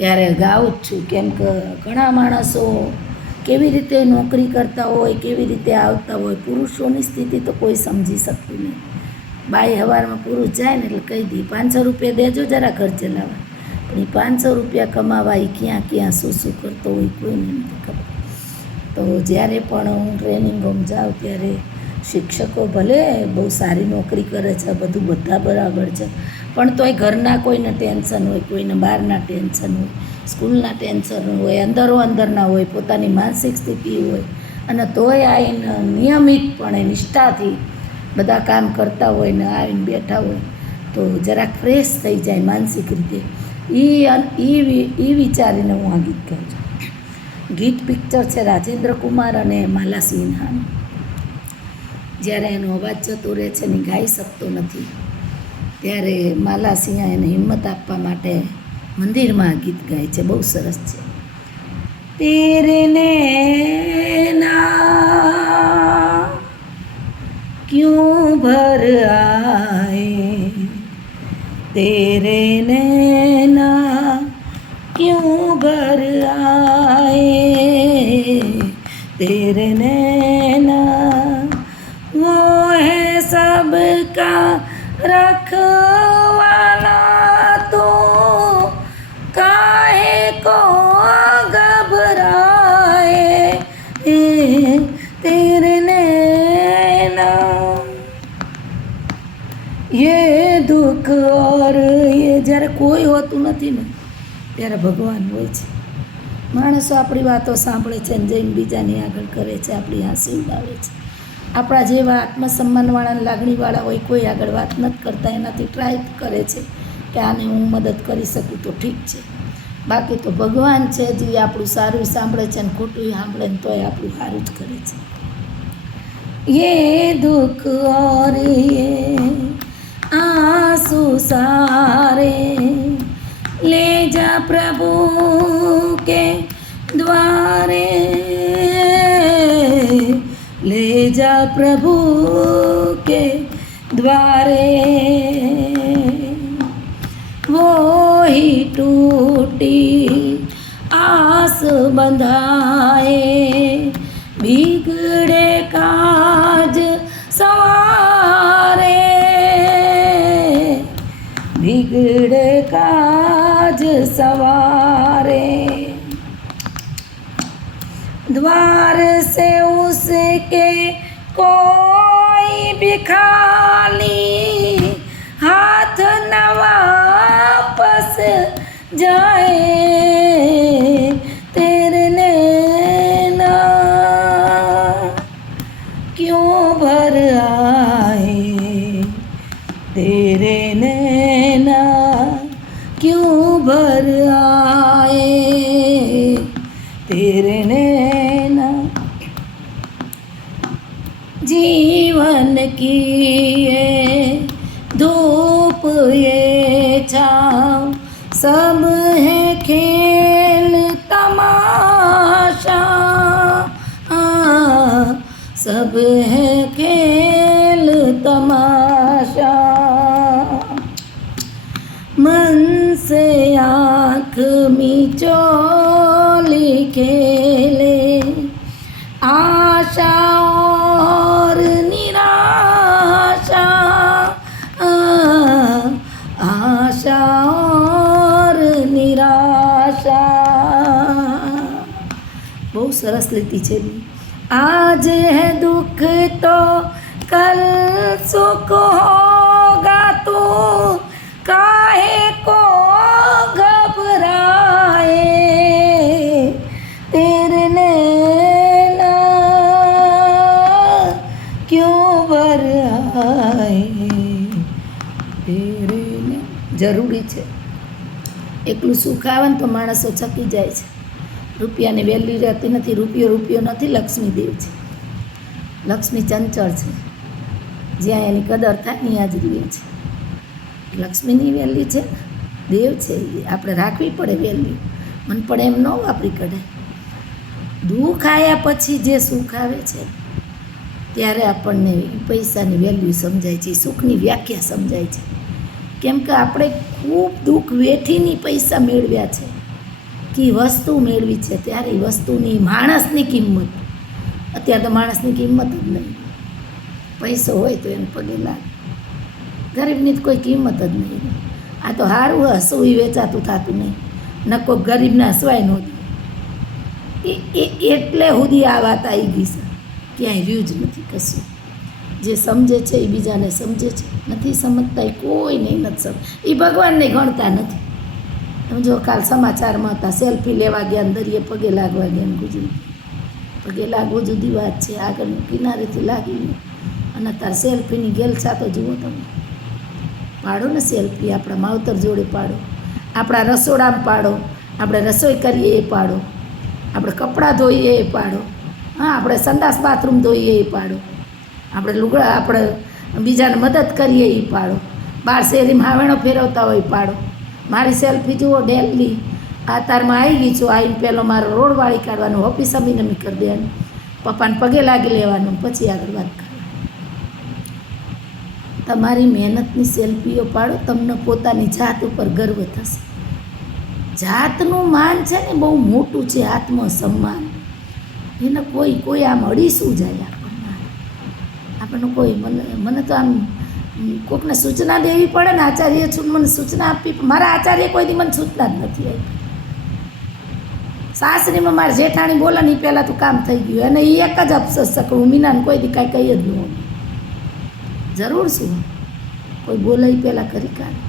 ત્યારે ગાઉં જ છું. કેમ કે ઘણા માણસો કેવી રીતે નોકરી કરતા હોય, કેવી રીતે આવતા હોય, પુરુષોની સ્થિતિ તો કોઈ સમજી શકતું નહીં. બાઈ સવારમાં પુરુષ જાય ને એટલે કહી દે 500 રૂપિયા દેજો જરા ઘર ચલાવવા. પણ એ 500 રૂપિયા કમાવા એ ક્યાં ક્યાં શું કરતો હોય કોઈને નથી ખબર. તો જ્યારે પણ હું ટ્રેનિંગ હોમ જાઉં ત્યારે શિક્ષકો ભલે બહુ સારી નોકરી કરે છે, બધું બધા બરાબર છે, પણ તોય ઘરના કોઈને ટેન્શન હોય, કોઈને બહારના ટેન્શન હોય, સ્કૂલના ટેન્શન હોય, અંદરના હોય, પોતાની માનસિક સ્થિતિ હોય, અને તોય આવીને નિયમિતપણે નિષ્ઠાથી બધા કામ કરતા હોય ને આવીને બેઠા હોય તો જરાક ફ્રેશ થઈ જાય માનસિક રીતે. એ વિચારીને હું આ ગીત ગાઉં છું. ગીત પિક્ચર છે રાજેન્દ્ર કુમાર અને માલા સિન્હાનું. જ્યારે એનો અવાજ જતો રહે છે ને ગાઈ શકતો નથી ત્યારે માલા સિંહ એને હિંમત આપવા માટે મંદિરમાં આ ગીત ગાય છે. બહુ સરસ છે. તેરે નૈના ક્યું ભર આए, तेरे नैना क्यों भर आए, तेरे नैना वो है सबका रखवाला, तो काहे को घबराए, तेरे नैना ये દુઃખ ઓર એ જ્યારે કોઈ હોતું નથી ને ત્યારે ભગવાન હોય છે. માણસો આપણી વાતો સાંભળે છે ને જઈને બીજાની આગળ કરે છે, આપણી હાંસી ઉડાવે છે. આપણા જેવા આત્મસન્માનવાળા લાગણીવાળા હોય કોઈ આગળ વાત નથી કરતા, એનાથી ટ્રાય કરે છે કે આને હું મદદ કરી શકું તો ઠીક છે. બાકી તો ભગવાન છે જે આપણું સારું સાંભળે છે ને ખોટું સાંભળે ને તોય આપણું સારું જ કરે છે. ये दुख और ये आंसू सारे ले जा प्रभु के द्वारे, ले जा प्रभु के द्वारे, वो ही टूटी आस बंधाए, बिगड़े काज सवारे, बिगड़े काज सवारे, द्वार से उसके कोई भी खाली हाथ न वापस जाए, तेरे नैना क्यों भर आए, तेरे नैना क्यों भर आए, तेरे नैना जीवन की ये धूप ये छाँव सब है खेल तमाशा, सब है खेल तमाशा, मन से आँख मिचोली खेले, आशा और निराशा, आशा और निराशा. બહુ સરસ લીટી છે. आज है दुख तो कल सुख होगा, तो काहे को घबराए, तेरे नैना क्यों भर आए, तेरे જરૂરી છે. એકલું સુખ આવે ને તો માણસો ચકી જાય છે. રૂપિયાની વેલ્યુ રહેતી નથી. રૂપિયો નથી, લક્ષ્મીદેવ છે. લક્ષ્મી ચંચળ છે, જ્યાં એની કદર થાય ત્યાં જ રહે છે. લક્ષ્મીની વેલ્યુ છે, દેવ છે, આપણે રાખવી પડે વેલ્યુ. મન પડે એમ ન વાપરી કઢાય. દુઃખ આવ્યા પછી જે સુખ આવે છે ત્યારે આપણને પૈસાની વેલ્યુ સમજાય છે, સુખની વ્યાખ્યા સમજાય છે. કેમ કે આપણે ખૂબ દુઃખ વેઠીની પૈસા મેળવ્યા છે, કે ઈ વસ્તુ મેળવી છે ત્યારે એ વસ્તુની માણસની કિંમત, અત્યારે તો માણસની કિંમત જ નહીં. પૈસો હોય તો એને પગે લાગે, ગરીબની તો કોઈ કિંમત જ નહીં. આ તો સારું હસવું એ વેચાતું થતું નહીં, ન કોઈ ગરીબને હસવાય નહોતું. એટલે સુધી આ વાત આવી ગઈ છે, ક્યાંય રહ્યું જ નથી કશું. જે સમજે છે એ બીજાને સમજે છે, નથી સમજતા એ કોઈ નહીં નથી સમજ, એ ભગવાનને ગણતા નથી. તમે જો કાલ સમાચારમાં હતા, સેલ્ફી લેવા ગયા ને દરિયે પગે લાગવા ગયા ને ગુજરી. પગે લાગવું જુદી વાત છે, આગળનું કિનારેથી લાગીને અને તાર સેલ્ફીની ગેલસા તો જુઓ તમે. પાડો ને સેલ્ફી, આપણા માવતર જોડે પાડો, આપણા રસોડામાં પાડો, આપણે રસોઈ કરીએ એ પાડો, આપણે કપડાં ધોઈએ એ પાડો, હા આપણે સંડાસ બાથરૂમ ધોઈએ એ પાડો, આપણે લુગડા આપણે બીજાને મદદ કરીએ એ પાડો, બહાર શેરીમાં હાવેણો ફેરવતા હોય પાડો. મારી સેલ્ફી જુઓ ડેલી, આ તારમાં આવી ગઈ છું, આવીને પહેલો મારો રોડ વાળી કાઢવાનો, ઓફિસ અમીનમી કરી દેવાનું, પપ્પાને પગે લાગી લેવાનું, પછી આગળ વાત કરવાની. તમારી મહેનતની સેલ્ફીઓ પાડો, તમને પોતાની જાત ઉપર ગર્વ થશે. જાતનું માન છે ને બહુ મોટું છે, આત્મસન્માન. એને કોઈ આમ અડીશું જાય આપણને કોઈ. મને તો આમ કોઈકને સૂચના દેવી પડે ને, આચાર્ય મને સૂચના આપવી. મારા આચાર્ય કોઈ દી મને સૂચના જ નથી આપી. સાસરીમાં મારા જેઠાણી બોલે ને એ પહેલાં તો કામ થઈ ગયું, અને એ એક જ અફસોસ છે કે હું મીનાને કોઈ દી કાંઈ કહી જ ન હોય. જરૂર શું કોઈ બોલે એ પહેલાં કરી કાઢે.